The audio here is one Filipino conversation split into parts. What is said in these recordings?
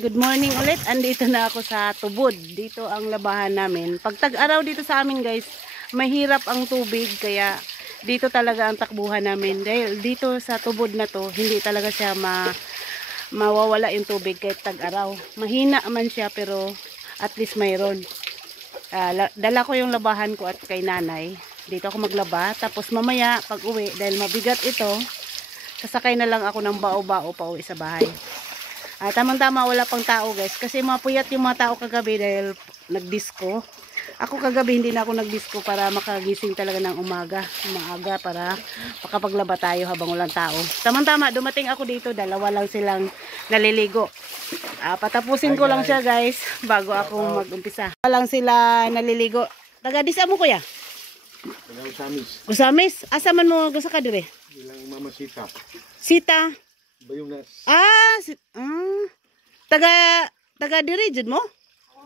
Good morning ulit. Andito na ako sa tubod. Dito ang labahan namin. Pag tag-araw dito sa amin guys, mahirap ang tubig. Kaya dito talaga ang takbuhan namin. Dahil dito sa tubod na to, hindi talaga siya mawawala yung tubig kahit tag-araw. Mahina man siya pero at least mayroon. Dala ko yung labahan ko at kay nanay. Dito ako maglaba. Tapos mamaya pag uwi, dahil mabigat ito, sasakay na lang ako ng bao-bao pa uwi sa bahay. Tamang-tama wala pang tao guys. Kasi mapuyat yung mga tao kagabi dahil nagdisco. Ako kagabi hindi na ako nagdisco para makagising talaga ng maaga para makapaglaba tayo habang walang tao. Tamang-tama dumating ako dito, dalawa lang silang naliligo. Patapusin ko lang siya guys bago ako mag-umpisa. Lang sila naliligo. Taga-disa mo kuya? Taga-Usamis. Usamis? Asa man mo gusto ka dire? Ilang mama Sita. Sita? Bayunas. Taga diri jud mo?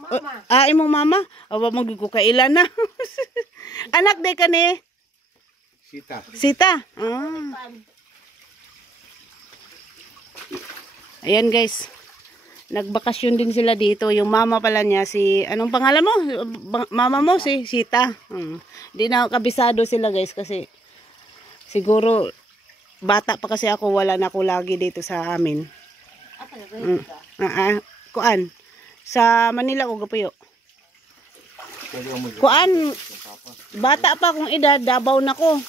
Mama. Imong mama? Awa magko kailan na. Anak de kani? Sita. Sita. Ayan guys. Nagbakasyon din sila dito. Yung mama pala niya anong pangalan mo? Mama mo si Sita. Hindi na kabisado sila guys kasi siguro bata pa kasi ako, wala na ako lagi dito sa amin. Kuan. Sa Manila ko gapuyo. Kuan. Bata pa akong edad, Davao na ko.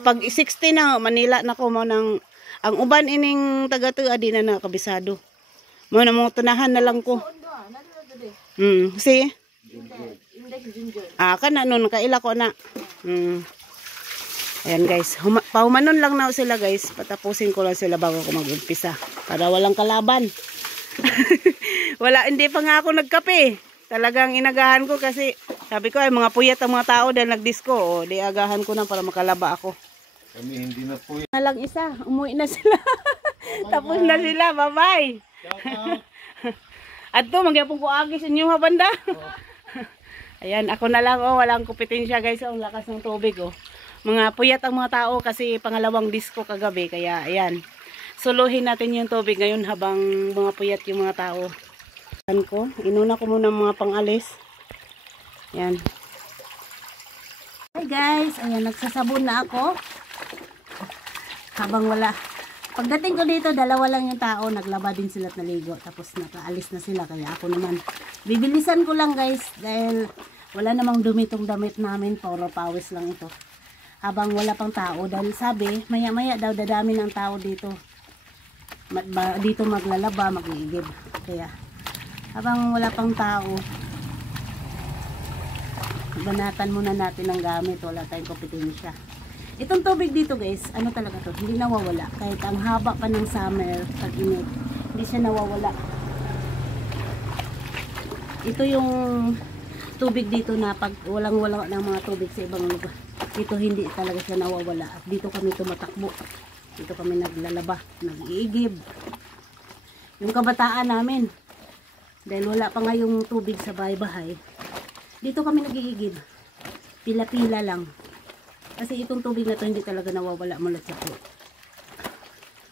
Pag 60 na, Manila na ko mo nang ang uban ining taga-tuwa di na nakabisado. Mo na mo tunahan na lang ko. Si. Kana nun kaila ko na. Ayan guys, pahumanon lang na sila guys. Patapusin ko lang sila bago ako mag-umpisa. Para walang kalaban. Hindi pa nga ako nagkape. Talagang inagahan ko kasi sabi ko ay mga puyat ang mga tao dahil nagdisco. Di agahan ko na para makalaba ako. Kami hindi na puyat. Na lang isa, umuwi na sila. Tapos na sila, bye-bye. At to, magyapong ko agis inyong habanda. Ayan, ako na lang walang kompetensya guys. Ang lakas ng tubig Mga puyat ang mga tao kasi pangalawang disco kagabi. Kaya ayan, suluhin natin yung tubig ngayon habang mga puyat yung mga tao. Inuna ko muna mga pangalis. Ayan. Hi guys, ayan, nagsasabon na ako. Habang wala. Pagdating ko dito, dalawa lang yung tao. Naglaba din sila at naligo. Tapos nakaalis na sila. Kaya ako naman, bibilisan ko lang guys. Dahil wala namang dumitong damit namin. Puro pawis lang ito. Habang wala pang tao. Dahil sabi, maya-maya daw dadami ng tao dito. Dito maglalaba, mag-iigib. Kaya, habang wala pang tao, banatan muna natin ang gamit. Wala tayong kompetensya. Itong tubig dito guys, ano talaga to? Hindi nawawala. Kahit ang haba pa ng summer, pag-init, hindi siya nawawala. Ito yung tubig dito na pag walang-wala ng mga tubig sa ibang lugar. Dito hindi talaga siya nawawala. At dito kami tumatakbo. Dito kami naglalaba, nag-iigib. Yung kabataan namin, dahil wala pa nga yung tubig sa bahay-bahay, dito kami nag-iigib. Pila-pila lang. Kasi itong tubig na to hindi talaga nawawala mula sa po.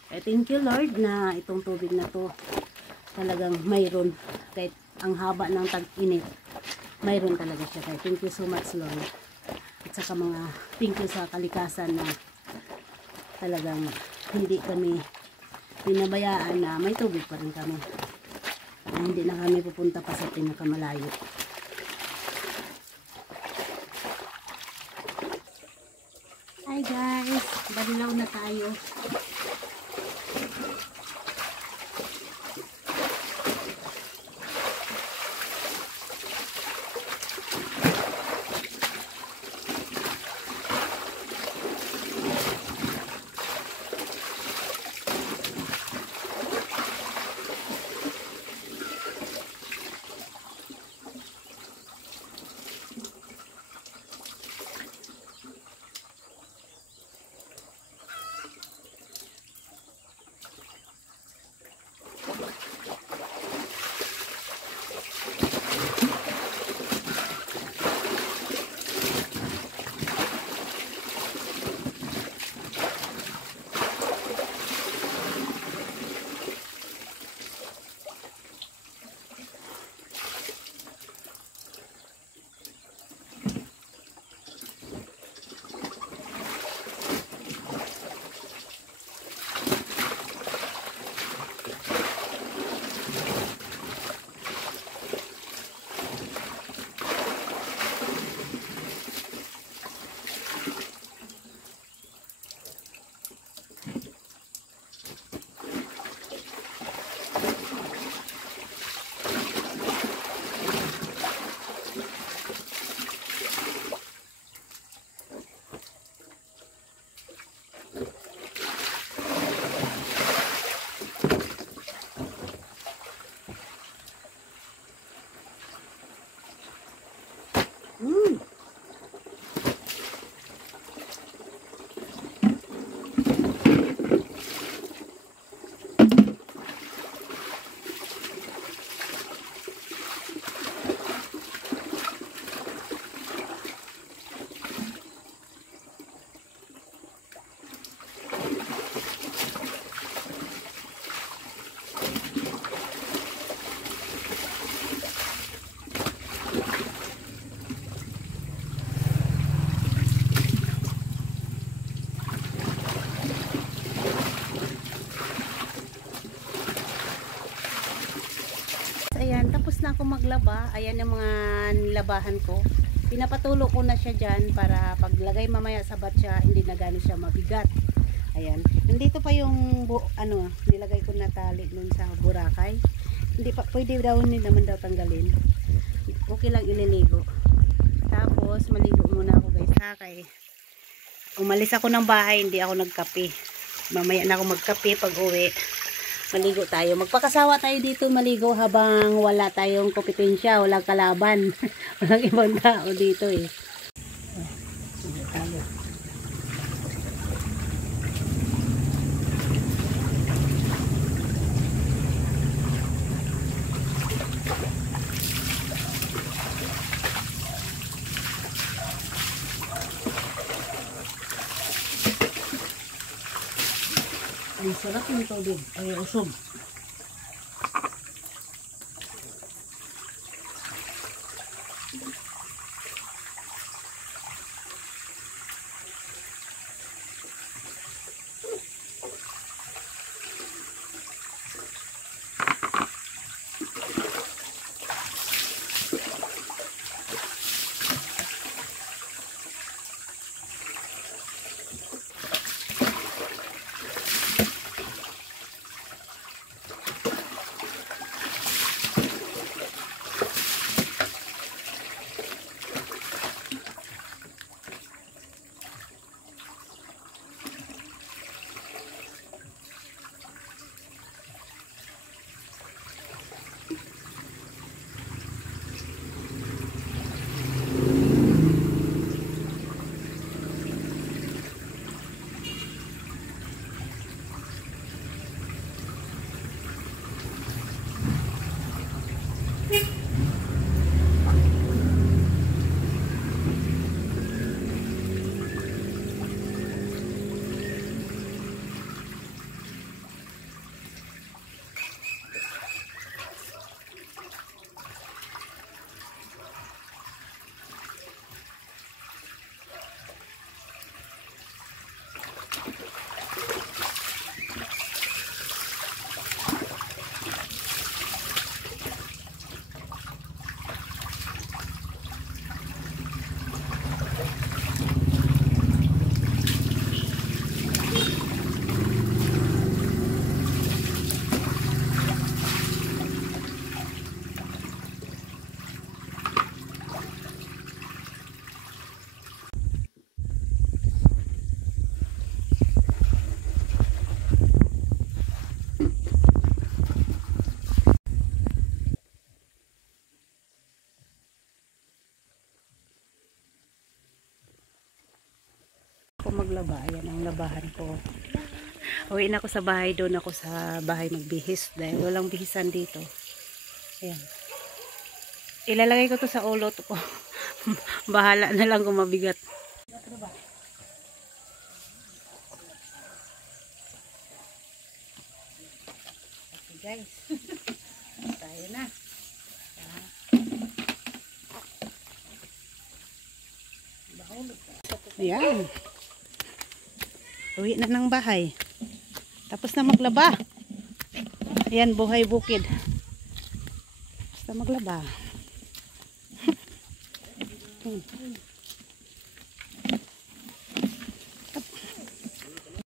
Thank you Lord na itong tubig na to talagang mayroon. Kahit ang haba ng tag-init, mayroon talaga siya. Kaya thank you so much Lord. At saka thank you sa kalikasan na talagang hindi kami pinabayaan na may tubig pa rin kami. Hindi na kami pupunta pa sa pinakamalayo. Hi guys, balilaw na tayo. tapos na ako maglaba. Ayan yung mga nilabahan ko. Pinapatulo ko na siya dyan para paglagay mamaya sa batya, hindi na gano'n siya mabigat. Ayan. Nandito pa yung nilagay ko na tali dun sa Boracay. Hindi pa, pwede daw, hindi naman daw tanggalin. Okay lang ililigo. Tapos, maligo muna ako guys. Kay umalis ako ng bahay, hindi ako nagkape. Mamaya na ako magkape pag uwi. Maligo tayo. Magpakasawa tayo dito maligo habang wala tayong kompetensya, walang kalaban. Walang ibang tao dito eh. Sige tayo. Ay, sarap yung tubig. Ay, usog. Ako maglaba, ayan ang labahan ko. Uwi na ako sa bahay, doon ako sa bahay magbihis dahil walang bihisan dito. Ayan. Ilalagay ko to sa ulot ko. Bahala na lang kung mabigat. Okay guys. Tayo na. Ayan. Uwi na ng bahay. Tapos na maglaba. Ayan, buhay bukid. Tapos na maglaba.